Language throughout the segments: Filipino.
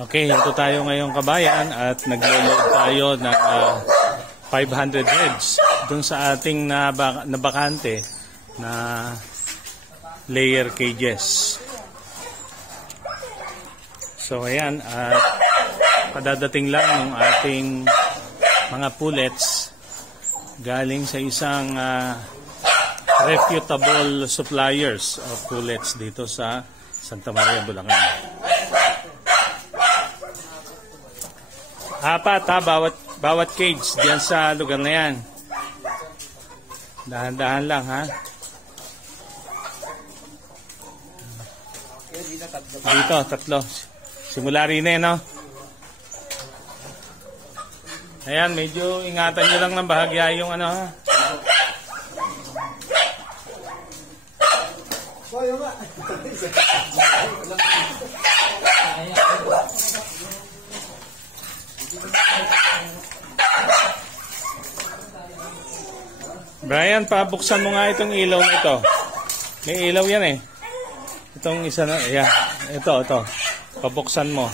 Okay, ito tayo ngayong kabayan at naglo-load tayo ng 500 heads dun sa ating nabakante na layer cages. So ayan, at padadating lang ng ating mga pullets galing sa isang reputable suppliers of pullets dito sa Santa Maria, Bulacan. Apat bawat cage diyan sa lugar na yan. Dahan-dahan lang ha. Dito, tatlo. Simula rin eh, no? Ayan, medyo ingatan nyo lang ng bahagya yung ano ha. Brian, pabuksan mo nga itong ilaw na ito. May ilaw yan eh. Itong isa na, ayan. Ito. Pabuksan mo.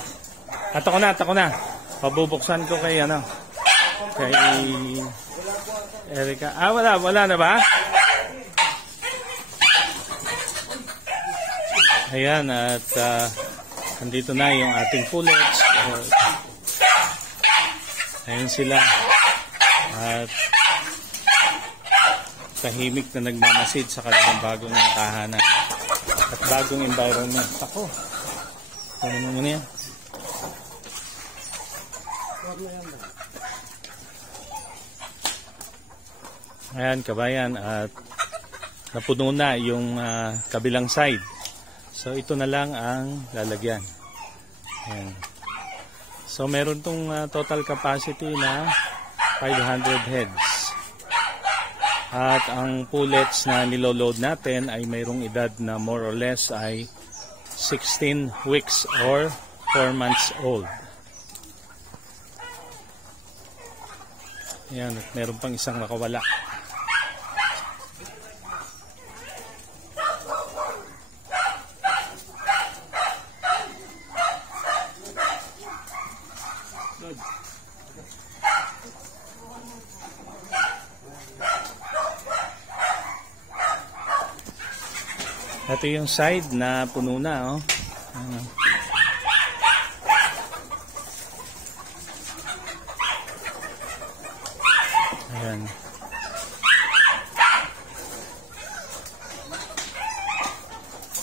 At ako na. Pabubuksan ko kay ano. Kay Erica. Wala na ba? Ayan, at andito na yung ating pullets. Ayan sila. At tahimik na nagmamasid sa kanilang bagong tahanan at bagong environment. Ako, ano mo muna yan? Ayan kabayan, at napuno na yung kabilang side. So ito na lang ang lalagyan. Ayan. So meron tong total capacity na 500 heads. At ang pullets na niloload natin ay mayroong edad na more or less ay 16 weeks or 4 months old. Ayan, at meron pang isang nakawala. Ito yung side na puno na, oh. Ayan.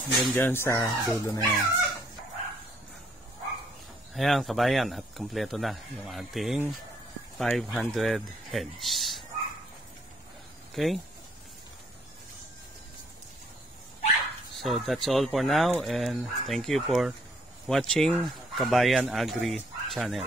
Hanggang dyan sa dulo na yan. Ayan, kabayan, at kompleto na yung ating 500 heads. Okay? So that's all for now, and thank you for watching Kabayan Agri Channel.